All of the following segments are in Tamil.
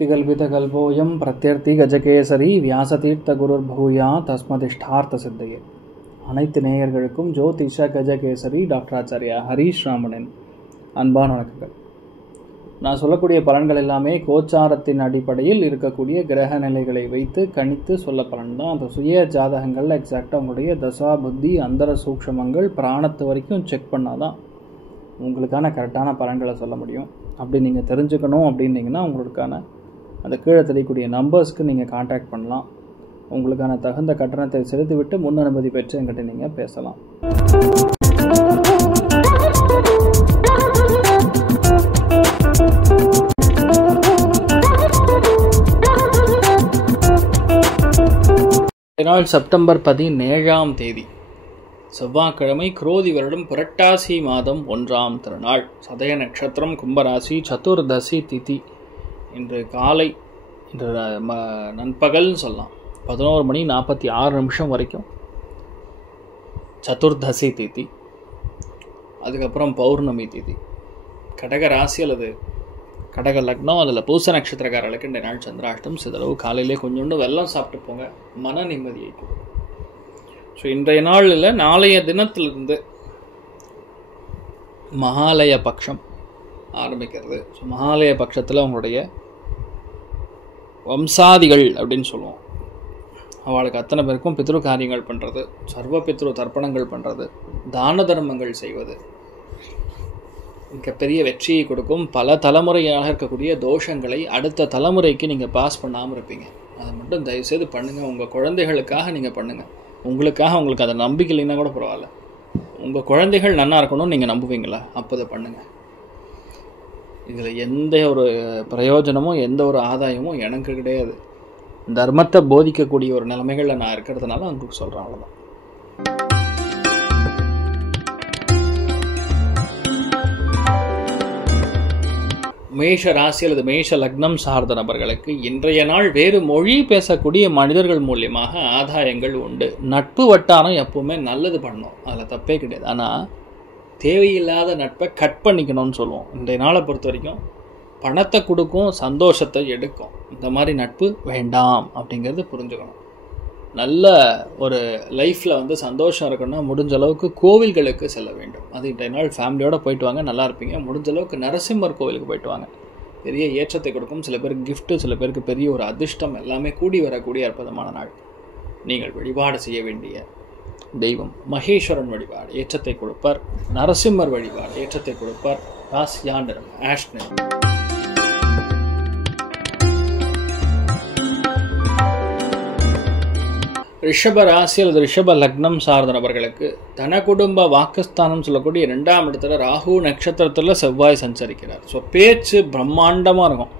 கல்பிதகல்போயம் பிரத்யர்த்தி கஜகேசரி வியாசதீர்த்த குருர்பூயா தஸ்மதிஷ்டார்த்த சித்தையே. அனைத்து நேயர்களுக்கும் ஜோதிஷ கஜகேசரி டாக்டர் ஆச்சாரியா ஹரீஷ் ராமனின் அன்பான வணக்கங்கள். நான் சொல்லக்கூடிய பலன்கள் எல்லாமே கோச்சாரத்தின் அடிப்படையில் இருக்கக்கூடிய கிரக நிலைகளை வைத்து கணித்து சொல்ல பலன் தான். அந்த சுய ஜாதகங்களில் எக்ஸாக்டாக உங்களுடைய தசா புத்தி அந்தர சூக்ஷமங்கள் பிராணத்து வரைக்கும் செக் பண்ணாதான் உங்களுக்கான கரெக்டான பலன்களை சொல்ல முடியும். அப்படி நீங்கள் தெரிஞ்சுக்கணும் அப்படின்னீங்கன்னா உங்களுக்கான அந்த கீழே தெரியக்கூடிய நம்பர்ஸ்க்கு நீங்கள் கான்டாக்ட் பண்ணலாம். உங்களுக்கான தகுந்த கட்டணத்தை செலுத்திவிட்டு முன் அனுமதி பெற்று என்கிட்ட நீங்கள் பேசலாம். நாள் செப்டம்பர் 17 செவ்வாய்க்கிழமை, குரோதி வருடம் புரட்டாசி மாதம் 1ஆம் திருநாள், சதய நட்சத்திரம், கும்பராசி, சதுர்தசி திதி. இன்று காலை, இன்று நண்பகல்னு சொல்லலாம், 11:46 வரைக்கும் சதுர்தசி திதி. அதுக்கப்புறம் பௌர்ணமி திதி. கடக ராசி அல்லது கடக லக்னம், அதில் பூச நட்சத்திரக்காரர்களுக்கு இந்த நாள் சந்திராஷ்டம். சிதளவு காலையிலே கொஞ்சோண்டு வெல்லம் சாப்பிட்டு போங்க, மன நிம்மதியை கொடுக்கும். ஸோ இன்றைய நாளில் நாளைய தினத்திலிருந்து மகாலய பட்சம் ஆரம்பிக்கிறது. ஸோ மகாலய பட்சத்தில் உங்களுடைய வம்சாதிகள் அப்படின்னு சொல்லுவோம், அவளுக்கு அத்தனை பேருக்கும் பித்ரு காரியங்கள் பண்ணுறது, சர்வ பித்ரு தர்ப்பணங்கள் பண்ணுறது, தான தர்மங்கள் செய்வது மிக பெரிய வெற்றியை கொடுக்கும். பல தலைமுறையாக இருக்கக்கூடிய தோஷங்களை அடுத்த தலைமுறைக்கு நீங்கள் பாஸ் பண்ணாமல் இருப்பீங்க. அதை மட்டும் தயவுசெய்து பண்ணுங்கள். உங்கள் குழந்தைகளுக்காக நீங்கள் பண்ணுங்கள். உங்களுக்கு அதை நம்பிக்கை இல்லைன்னா கூட பரவாயில்ல, உங்கள் குழந்தைகள் நல்லா இருக்கணும்னு நீங்கள் நம்புவீங்களா, அப்போ அதை பண்ணுங்கள். இதில் எந்த ஒரு பிரயோஜனமும் எந்த ஒரு ஆதாயமும் எனக்கு கிடையாது. தர்மத்தை போதிக்கக்கூடிய ஒரு நிலைமைகளில் நான் இருக்கிறதுனால உங்களுக்கு சொல்கிறேன், அவ்வளோதான். மேஷ ராசி அல்லது மேஷ லக்னம் சார்ந்த நபர்களுக்கு இன்றைய நாள் வேறு மொழி பேசக்கூடிய மனிதர்கள் மூலியமாக ஆதாயங்கள் உண்டு. நட்பு வட்டாரம் எப்பவுமே நல்லது பண்ணணும், அதில் தப்பே கிடையாது. ஆனால் தேவையில்லாத நட்பை கட் பண்ணிக்கணும்னு சொல்லுவோம். இன்றைய நாளை பொறுத்த வரைக்கும் பணத்தை கொடுக்கும், சந்தோஷத்தை எடுக்கும். இந்த மாதிரி நட்பு வேண்டாம் அப்படிங்கிறது புரிஞ்சுக்கணும். நல்ல ஒரு லைஃப்பில் சந்தோஷம் இருக்குன்னா முடிஞ்ச அளவுக்கு கோவில்களுக்கு செல்ல வேண்டும். அது இன்றைய நாள் ஃபேமிலியோடு போயிட்டு வாங்க, நல்லா இருப்பீங்க. முடிஞ்ச அளவுக்கு நரசிம்மர் கோவிலுக்கு போயிட்டு வாங்க, பெரிய ஏற்றத்தை கொடுக்கும். சில பேருக்கு கிஃப்ட்டு, சில பேருக்கு பெரிய ஒரு அதிர்ஷ்டம், எல்லாமே கூடி வரக்கூடிய அற்புதமான நாள். நீங்கள் வழிபாடு செய்ய வேண்டிய தெய்வம் மகேஸ்வரன் வழிபாடு ஏற்றத்தை கொடுப்பார். நரசிம்மர் வழிபாடு ஏற்றத்தை கொடுப்பார். ராசியான நிறம் ஆஷ் நிறம். ரிஷப ராசி அல்லது ரிஷப லக்னம் சார்ந்த நபர்களுக்கு தன குடும்ப வாக்குஸ்தானம் சொல்லக்கூடிய 2ஆம் இடத்துல ராகு நட்சத்திரத்தில் செவ்வாய் சஞ்சரிக்கிறார். ஸோ பேச்சு பிரம்மாண்டமாக இருக்கும்.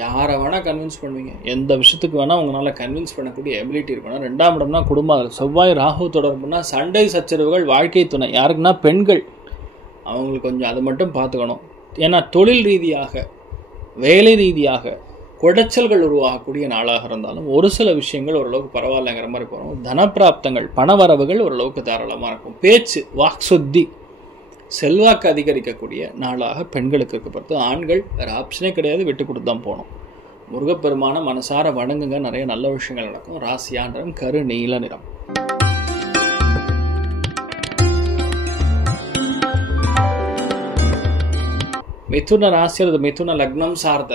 யாரை வேணால் கன்வின்ஸ் பண்ணுவீங்க, எந்த விஷயத்துக்கு வேணால் உங்களால் கன்வின்ஸ் பண்ணக்கூடிய எபிலிட்டி இருக்கணும். 2ஆம் இடம்னா குடும்பம். செவ்வாய் ராகு தொடர்புனா சண்டை சச்சரவுகள், வாழ்க்கை துணை, யாருக்குன்னா பெண்கள், அவங்களுக்கு கொஞ்சம் அதை மட்டும் பார்த்துக்கணும். ஏன்னா தொழில் ரீதியாக, வேலை ரீதியாக குடைச்சல்கள் உருவாகக்கூடிய நாளாக இருந்தாலும் ஒரு சில விஷயங்கள் ஓரளவுக்கு பரவாயில்லைங்கிற மாதிரி போகிறோம். தனப்பிராப்தங்கள், பணவரவுகள் ஓரளவுக்கு தாராளமாக இருக்கும். பேச்சு, வாக் சுத்தி, செல்வாக்கு அதிகரிக்கக்கூடிய நாளாக பெண்களுக்கு இருக்கப்படுது. ஆண்கள் வேறு ஆப்ஷனே கிடையாது, விட்டு கொடுத்து தான் போகணும். முருகப்பெருமான மனசார வணங்குங்க, நிறைய நல்ல விஷயங்கள் நடக்கும். ராசியான நிறம் கரு நீல நிறம். மிதுன ராசி அல்லது மிதுன லக்னம் சார்ந்த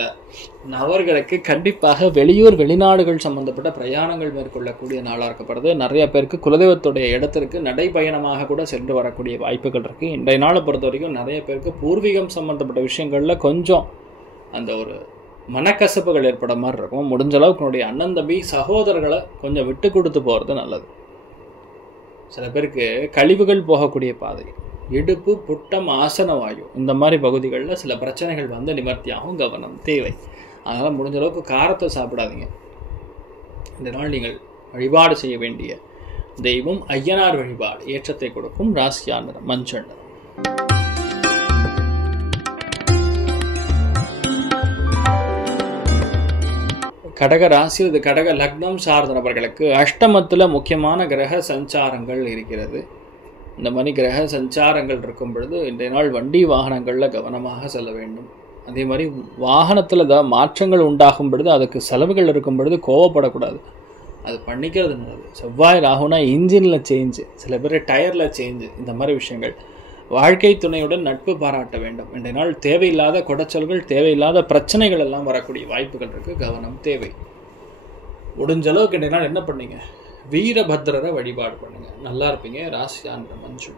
நபர்களுக்கு கண்டிப்பாக வெளியூர் வெளிநாடுகள் சம்பந்தப்பட்ட பிரயாணங்கள் மேற்கொள்ளக்கூடிய நாளாக இருக்கப்படுது. நிறைய பேருக்கு குலதெய்வத்துடைய இடத்திற்கு நடைபயணமாக கூட சென்று வரக்கூடிய வாய்ப்புகள் இருக்குது. இன்றைய நாளை பொறுத்த வரைக்கும் நிறைய பேருக்கு பூர்வீகம் சம்பந்தப்பட்ட விஷயங்களில் கொஞ்சம் அந்த ஒரு மனக்கசப்புகள் ஏற்பட மாதிரி இருக்கும். முடிஞ்ச அளவுக்கு என்னுடைய அண்ணன் தம்பி சகோதரர்களை கொஞ்சம் விட்டு கொடுத்து போகிறது நல்லது. சில பேருக்கு கழிவுகள் போகக்கூடிய பாதை, இடுப்பு, புட்டம், ஆசன வாயு, இந்த மாதிரி பகுதிகளில் சில பிரச்சனைகள் நிவர்த்தியாகும். கவனம் தேவை. அதனால் முடிஞ்ச அளவுக்கு காரத்தை சாப்பிடாதீங்க. இந்த நாள் நீங்கள் வழிபாடு செய்ய வேண்டிய தெய்வம் ஐயனார் வழிபாடு ஏற்றத்தை கொடுக்கும். ராசியான நிறம் மஞ்சள் நிறம். கடக ராசி அல்லது கடக லக்னம் சார்ந்த நபர்களுக்கு அஷ்டமத்தில் முக்கியமான கிரக சஞ்சாரங்கள் இருக்கிறது. இந்த மாதிரி கிரக சஞ்சாரங்கள் இருக்கும் பொழுது இன்றைய நாள் வண்டி வாகனங்களில் கவனமாக செல்ல வேண்டும். அதே மாதிரி வாகனத்தில் ஏதாவது மாற்றங்கள் உண்டாகும் பொழுது, அதுக்கு செலவுகள் இருக்கும் பொழுது கோவப்படக்கூடாது. அது பண்ணிக்கிறது நல்லது. செவ்வாய் ராகுனா இன்ஜினில் சேஞ்சு, சில பேர் டயரில் சேஞ்சு, இந்த மாதிரி விஷயங்கள். வாழ்க்கை துணையுடன் நட்பு பாராட்ட வேண்டும். இன்றைய நாள் தேவையில்லாத குடைச்சல்கள், தேவையில்லாத பிரச்சனைகள் எல்லாம் வரக்கூடிய வாய்ப்புகள் இருக்குது. கவனம் தேவை. முடிஞ்ச அளவுக்கு இன்றைய நாள் என்ன பண்ணீங்க? வீரபத்ரரை வழிபாடு பண்ணுங்க, நல்லா இருப்பீங்க. ராசியான்ற மஞ்சு.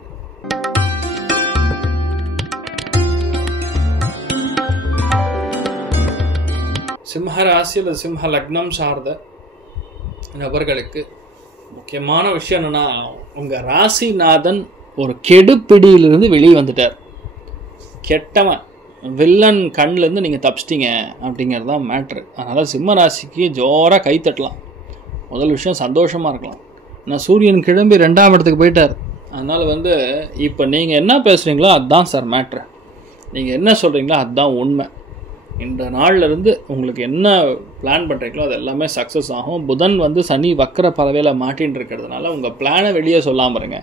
சிம்ம ராசி அல்லது சிம்ம லக்னம் சார்ந்த நபர்களுக்கு முக்கியமான விஷயம் என்னன்னா, உங்கள் ராசிநாதன் ஒரு கெடுப்பிடியிலிருந்து வெளியே வந்துட்டார். கெட்டவன் வில்லன் கண்ணிலேருந்து நீங்கள் தப்பிச்சிட்டிங்க அப்படிங்கிறது தான் மேட்ரு. அதனால் சிம்ம ராசிக்கு ஜோராக கை தட்டலாம். முதல் விஷயம் சந்தோஷமாக இருக்கலாம். நான் சூரியன் கிளம்பி 2ஆம் இடத்துக்கு போயிட்டார். அதனால் இப்போ நீங்கள் என்ன பேசுகிறீங்களோ அதுதான் சார் மேட்ரு. நீங்கள் என்ன சொல்கிறீங்களோ அதுதான் உண்மை. இந்த நாள்லேருந்து உங்களுக்கு என்ன பிளான் பண்ணுறீங்களோ அது எல்லாமே சக்ஸஸ் ஆகும். புதன் சனி வக்கர பறவையில் மாட்டின்னு இருக்கிறதுனால உங்கள் பிளானை வெளியே சொல்லாமல் இருங்க.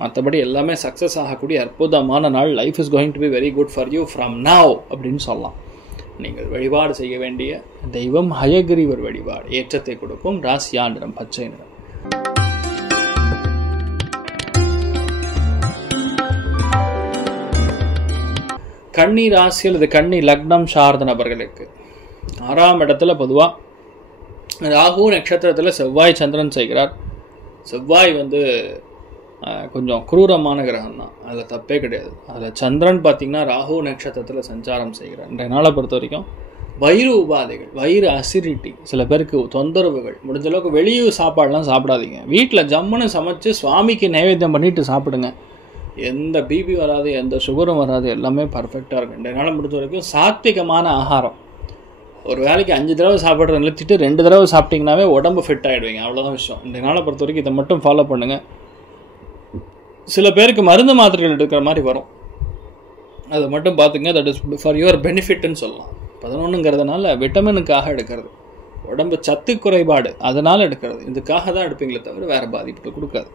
மற்றபடி எல்லாமே சக்ஸஸ் ஆகக்கூடிய அற்புதமான நாள். Life is going to be very good for you from now அப்படின்னு சொல்லலாம். நீங்கள் வழிபாடு செய்ய வேண்டிய தெய்வம் ஹயகிரீவர் வழிபாடு. ஏற்றத்தை கொடுக்கும். ராசியா நிறம் பச்சை நிறம். கன்னி ராசி அல்லது கன்னி லக்னம் சார்ந்த நபர்களுக்கு 6ஆம் இடத்துல பொதுவாக ராகு நட்சத்திரத்தில் செவ்வாய் சந்திரன் செய்கிறார். செவ்வாய் கொஞ்சம் குரூரமான கிரகம் தான், அதில் தப்பே கிடையாது. அதில் சந்திரன் பார்த்திங்கன்னா ராகு நட்சத்திரத்தில் சஞ்சாரம் செய்கிறார். இன்றைய நாளை பொறுத்த வரைக்கும் வயிறு உபாதைகள், வயிறு அசிடிட்டி, சில பேருக்கு தொந்தரவுகள். முடிஞ்ச அளவுக்கு வெளியூர் சாப்பாடெலாம் சாப்பிடாதீங்க. வீட்டில் ஜம்முன்னு சமைச்சு சுவாமிக்கு நைவேத்தியம் பண்ணிவிட்டு சாப்பிடுங்க. எந்த பிபி வராது, எந்த சுகரும் வராது, எல்லாமே பர்ஃபெக்டாக இருக்கும். இன்றைய நாளை முடிஞ்ச வரைக்கும் சாத்விகமான ஆகாரம். ஒரு வேலைக்கு 5 தடவை சாப்பிட்றத நிறுத்திட்டு 2 தடவை சாப்பிட்டிங்கனாவே உடம்பு ஃபிட் ஆகிடுவீங்க. அவ்வளோதான் விஷயம். இன்றைய நாளை பொறுத்த வரைக்கும் இதை மட்டும் ஃபாலோ பண்ணுங்கள். சில பேருக்கு மருந்து மாத்திரைகள் எடுக்கிற மாதிரி வரும், அதை மட்டும் பார்த்துங்க. தட் இஸ் ஃபார் யுவர் பெனிஃபிட்னு சொல்லலாம். 11ங்கிறதுனால விட்டமினுக்காக எடுக்கிறது, உடம்பு சத்து குறைபாடு அதனால் எடுக்கிறது, இதுக்காக தான் எடுப்பீங்களே தவிர வேறு பாதிப்பு கொடுக்காது.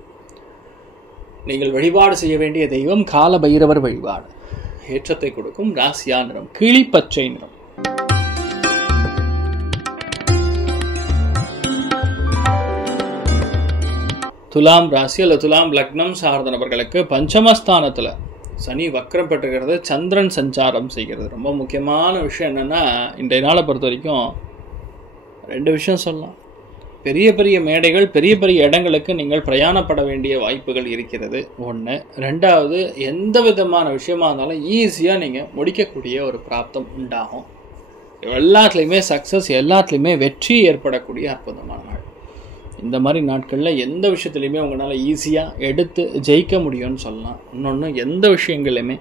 நீங்கள் வழிபாடு செய்ய வேண்டிய தெய்வம் கால பைரவர் வழிபாடு. ஏற்றத்தை கொடுக்கும். ராசியா நிறம் கிளிப்பச்சை நிறம். துலாம் ராசி அல்லது துலாம் லக்னம் சார்ந்த நபர்களுக்கு பஞ்சமஸ்தானத்தில் சனி வக்ரம் பெற்றுகிறது, சந்திரன் சஞ்சாரம் செய்கிறது. ரொம்ப முக்கியமான விஷயம் என்னென்னா, இன்றைய நாளை பொறுத்த வரைக்கும் 2 விஷயம் சொல்லலாம். பெரிய பெரிய மேடைகள், பெரிய பெரிய இடங்களுக்கு நீங்கள் பிரயாணப்பட வேண்டிய வாய்ப்புகள் இருக்கிறது. 1. 2வது, எந்த விதமான விஷயமா இருந்தாலும் ஈஸியாக நீங்கள் முடிக்கக்கூடிய ஒரு பிராப்தம் உண்டாகும். எல்லாத்துலேயுமே சக்ஸஸ், எல்லாத்துலேயுமே வெற்றி ஏற்படக்கூடிய அற்புதமான நாள். இந்த மாதிரி நாட்களில் எந்த விஷயத்துலையுமே உங்களால் ஈஸியாக எடுத்து ஜெயிக்க முடியும்னு சொல்லலாம். இன்னொன்று, எந்த விஷயங்களையுமே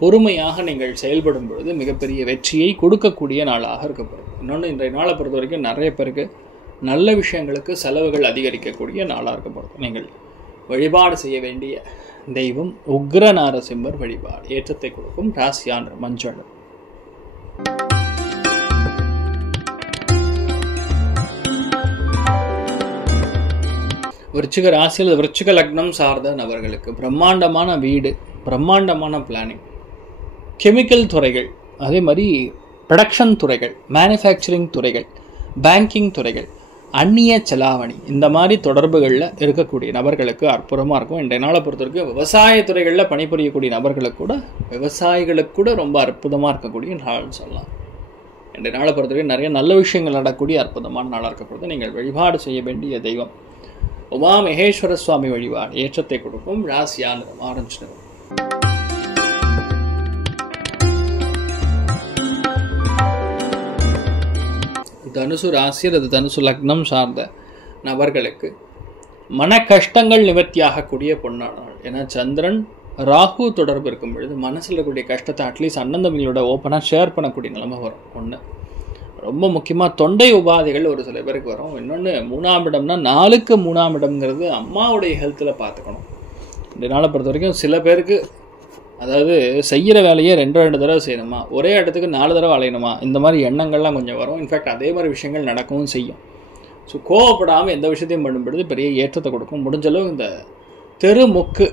பொறுமையாக நீங்கள் செயல்படும் பொழுது மிகப்பெரிய வெற்றியை கொடுக்கக்கூடிய நாளாக இருக்கப்படுது. இன்னொன்று, இன்றைய நாளை பொறுத்த வரைக்கும் நிறைய பேருக்கு நல்ல விஷயங்களுக்கு செலவுகள் அதிகரிக்கக்கூடிய நாளாக இருக்கப்படுது. நீங்கள் வழிபாடு செய்ய வேண்டிய தெய்வம் உக்ர நாரசிம்மர் வழிபாடு. ஏற்றத்தை கொடுக்கும். ராசியான மஞ்சள். விருச்சிக ராசியில் விருச்சிக லக்னம் சார்ந்த நபர்களுக்கு பிரம்மாண்டமான வீடு, பிரம்மாண்டமான பிளானிங், கெமிக்கல் துறைகள், அதே மாதிரி ப்ரொடக்ஷன் துறைகள், மேனுஃபேக்சரிங் துறைகள், பேங்கிங் துறைகள், அந்நிய செலாவணி, இந்த மாதிரி தொடர்புகளில் இருக்கக்கூடிய நபர்களுக்கு அற்புதமாக இருக்கும். இன்றைய நாளை பொறுத்த வரைக்கும் விவசாயத்துறைகளில் பணிபுரியக்கூடிய விவசாயிகளுக்கு கூட ரொம்ப அற்புதமாக இருக்கக்கூடிய நாள்னு சொல்லலாம். இன்றைய நாளை பொறுத்த வரைக்கும் நிறைய நல்ல விஷயங்கள் நடக்கக்கூடிய அற்புதமான நாளாக இருக்கப்படுது. நீங்கள் வழிபாடு செய்ய வேண்டிய தெய்வம் உமா மகேஸ்வர சுவாமி வழிபாடு. ஏற்றத்தை கொடுக்கும். ராசியா நிறம் ஆரஞ்சு நிறம். தனுசு ராசி அல்லது தனுசு லக்னம் சார்ந்த நபர்களுக்கு மன கஷ்டங்கள் நிவர்த்தியாகக்கூடிய பொன்னான நாள். ஏன்னா சந்திரன் ராகு தொடர்பு இருக்கும் பொழுது மனசில் இருக்கக்கூடிய கஷ்டத்தை அட்லீஸ்ட் அண்ணன் தம்பிகளோட ஓப்பனாக ஷேர் பண்ணக்கூடிய நிலைமை வரும். ஒன்று, ரொம்ப முக்கியமாக தொண்டை உபாதைகள் ஒரு சில பேருக்கு வரும். இன்னொன்று, 3ஆம் இடம்னா 4க்கு 3ஆம் இடம்ங்கிறது அம்மாவுடைய ஹெல்த்தில் பார்த்துக்கணும். இந்த நாளை பொறுத்த வரைக்கும் சில பேருக்கு அதாவது செய்கிற வேலையை 2 தடவை செய்யணுமா, ஒரே இடத்துக்கு 4 தடவை அலையணுமா, இந்த மாதிரி எண்ணங்கள்லாம் கொஞ்சம் வரும். இன்ஃபேக்ட் அதே மாதிரி விஷயங்கள் நடக்கவும் செய்யும். ஸோ கோவப்படாமல் எந்த விஷயத்தையும் பண்ணும்பொழுது பெரிய ஏற்றத்தை கொடுக்கும். முடிஞ்சளவு இந்த தெருமுக்கு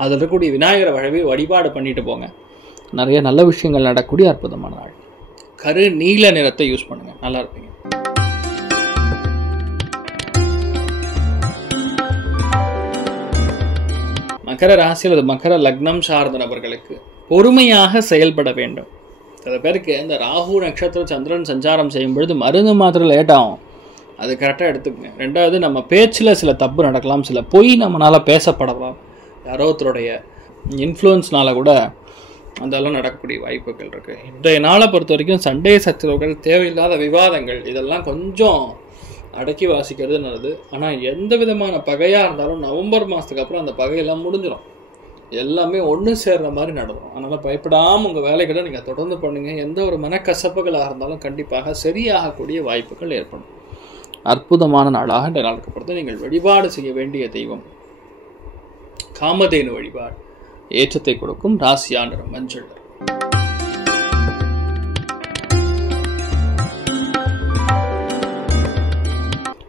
அதில் இருக்கக்கூடிய விநாயகரை வழிபாடு பண்ணிட்டு போங்க. நிறைய நல்ல விஷயங்கள் நடக்கக்கூடிய அற்புதமான நாள். கரு நீல நிறத்தை யூஸ் பண்ணுங்கள், நல்லா இருப்பீங்க. மகர ராசி அல்லது மகர லக்னம் சார்ந்த நபர்களுக்கு பொறுமையாக செயல்பட வேண்டும். சில பேருக்கு இந்த ராகு நட்சத்திர சந்திரன் சஞ்சாரம் செய்யும் பொழுது மருந்து மாத்திரம் லேட் ஆகும், அது கரெக்டாக எடுத்துக்கங்க. ரெண்டாவது, நம்ம பேச்சில் சில தப்பு நடக்கலாம், சில பொய் நம்மளால் பேசப்படலாம், யாரோ ஒருத்தருடைய இன்ஃப்ளூயன்ஸ்னால கூட அதெல்லாம் நடக்கக்கூடிய வாய்ப்புகள் இருக்குது. இன்றைய நாளை பொறுத்த வரைக்கும் சண்டை சச்சரவுகள், தேவையில்லாத விவாதங்கள், இதெல்லாம் கொஞ்சம் அடக்கி வாசிக்கிறது நல்லது. ஆனால் எந்த விதமான பகையாக இருந்தாலும் நவம்பர் மாதத்துக்கு அப்புறம் அந்த பகையெல்லாம் முடிஞ்சிடும், எல்லாமே ஒன்று சேர்ற மாதிரி நடக்கும். அதனால் பயப்படாமல் உங்கள் வேலைகளை நீங்கள் தொடர்ந்து பண்ணுங்கள். எந்த ஒரு மனக்கசப்புகளாக இருந்தாலும் கண்டிப்பாக சரியாகக்கூடிய வாய்ப்புகள் ஏற்படும். அற்புதமான நாளாக இந்த நாளுக்கு பொறுத்து நீங்கள் வழிபாடு செய்ய வேண்டிய தெய்வம் காமதேனு வழிபாடு. ஏற்றத்தை கொடுக்கும் ராசியான மஞ்சள்.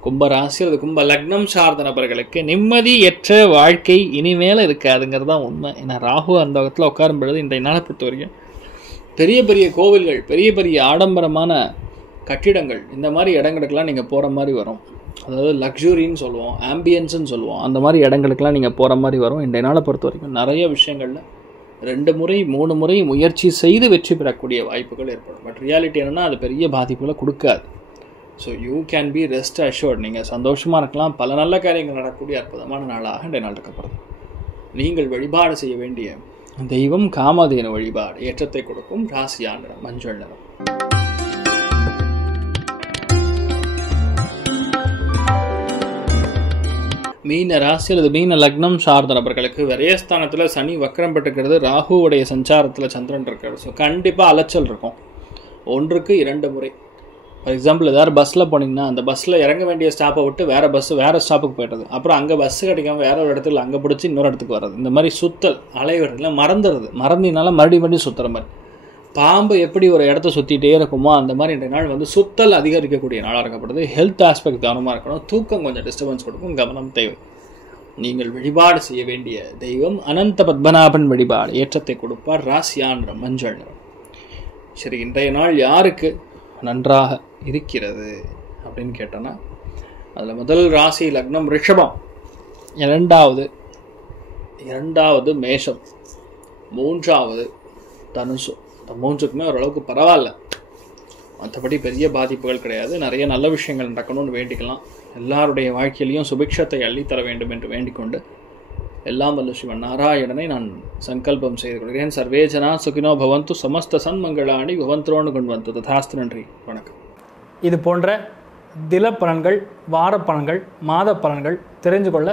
கும்ப ராசி அல்லது கும்ப லக்னம் சார்ந்த நபர்களுக்கு நிம்மதியற்ற வாழ்க்கை இனிமேல் இருக்காதுங்கிறது தான் உண்மை. ஏன்னா ராகு அந்த இடத்துல உட்காரும் பொழுது இன்றைய நாளை பொறுத்த வரைக்கும் பெரிய பெரிய கோவில்கள், பெரிய பெரிய ஆடம்பரமான கட்டிடங்கள், இந்த மாதிரி இடங்களுக்கெல்லாம் நீங்கள் போகிற மாதிரி வரும். அதாவது லக்ஸுரின்னு சொல்லுவோம், ஆம்பியன்ஸ்ன்னு சொல்லுவோம், அந்த மாதிரி இடங்களுக்கெல்லாம் நீங்கள் போகிற மாதிரி வரும். இன்றைய நாளை பொறுத்த வரைக்கும் நிறைய விஷயங்களில் 2 முறை 3 முறை முயற்சி செய்து வெற்றி பெறக்கூடிய வாய்ப்புகள் ஏற்படும். பட் ரியாலிட்டி என்னென்னா அது பெரிய பாதிப்புகளை கொடுக்காது. So you can be rest assured, நீங்கள் சந்தோஷமாக இருக்கலாம். பல நல்ல காரியங்கள் நடக்கக்கூடிய அற்புதமான நாளாக இன்றைய நாள் இருக்கப்படுது. நீங்கள் வழிபாடு செய்ய வேண்டிய தெய்வம் காமதேனு வழிபாடு. ஏற்றத்தை கொடுக்கும் ராசியான மஞ்சள் நிறம். மீன ராசி அல்லது மீன லக்னம் சார்ந்த நபர்களுக்கு விரயஸ்தானத்தில் சனி வக்கரம் பெற்றுக்கிறது, ராகுவுடைய சஞ்சாரத்தில் சந்திரன் இருக்கிறது. ஸோ கண்டிப்பாக அலைச்சல் இருக்கும். 1க்கு 2 முறை. ஃபார் எக்ஸாம்பிள், ஏதாவது பஸ்ஸில் போனீங்கன்னா அந்த பஸ்ஸில் இறங்க வேண்டிய ஸ்டாப்பை விட்டு வேறு ஸ்டாப்புக்கு போய்டுறது, அப்புறம் அங்கே பஸ்ஸு கிடைக்காம வேற ஒரு இடத்துல அங்கே பிடிச்சி இன்னொரு இடத்துக்கு வர்றது, இந்த மாதிரி சுத்தல் அலைவரத்தில் மறந்தினால மறுபடியும் சுற்றுற மாதிரி. பாம்பு எப்படி ஒரு இடத்த சுற்றிட்டே இருக்குமோ அந்த மாதிரி இன்றைய நாள் சுத்தல் அதிகரிக்கக்கூடிய நாளாக இருக்கப்படுது. ஹெல்த் ஆஸ்பெக்ட் கவனமாக இருக்கணும். தூக்கம் கொஞ்சம் டிஸ்டர்பன்ஸ் கொடுக்கும், கவனம் தேவை. நீங்கள் வழிபாடு செய்ய வேண்டிய தெய்வம் அனந்த பத்மநாபன் வழிபாடு. ஏற்றத்தை கொடுப்பார் ராசியான மஞ்சள் நிறம். சரி, இன்றைய நாள் யாருக்கு நன்றாக இருக்கிறது அப்படின்னு கேட்டோன்னா, அதில் முதல் ராசி லக்னம் ரிஷபம், இரண்டாவது மேஷம், 3வது தனுசு. இந்த 3க்குமே ஓரளவுக்கு பரவாயில்ல, மற்றபடி பெரிய பாதிப்புகள் கிடையாது. நிறைய நல்ல விஷயங்கள் நடக்கணும்னு வேண்டிக்கலாம். எல்லாருடைய வாழ்க்கையிலையும் சுபிக்ஷத்தை அள்ளித்தர வேண்டும் என்று வேண்டிக்கொண்டு எல்லாம் வல்ல சிவன் நாராயணனை நான் சங்கல்பம் செய்து கொள்கிறேன். சர்வேஜனா சுகினோ பவந்து, சமஸ்த சன்மங்களாணி பவந்தோன்னு கொண்டு வந்து ததாஸ்து. நன்றி, வணக்கம். இது போன்ற தில பலன்கள், வார பலன்கள், மாத பலன்கள் தெரிஞ்சு கொள்ள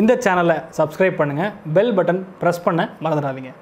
இந்த சேனலை சப்ஸ்கிரைப் பண்ணுங்கள். பெல் பட்டன் ப்ரெஸ் பண்ண மறந்துடாதீங்க.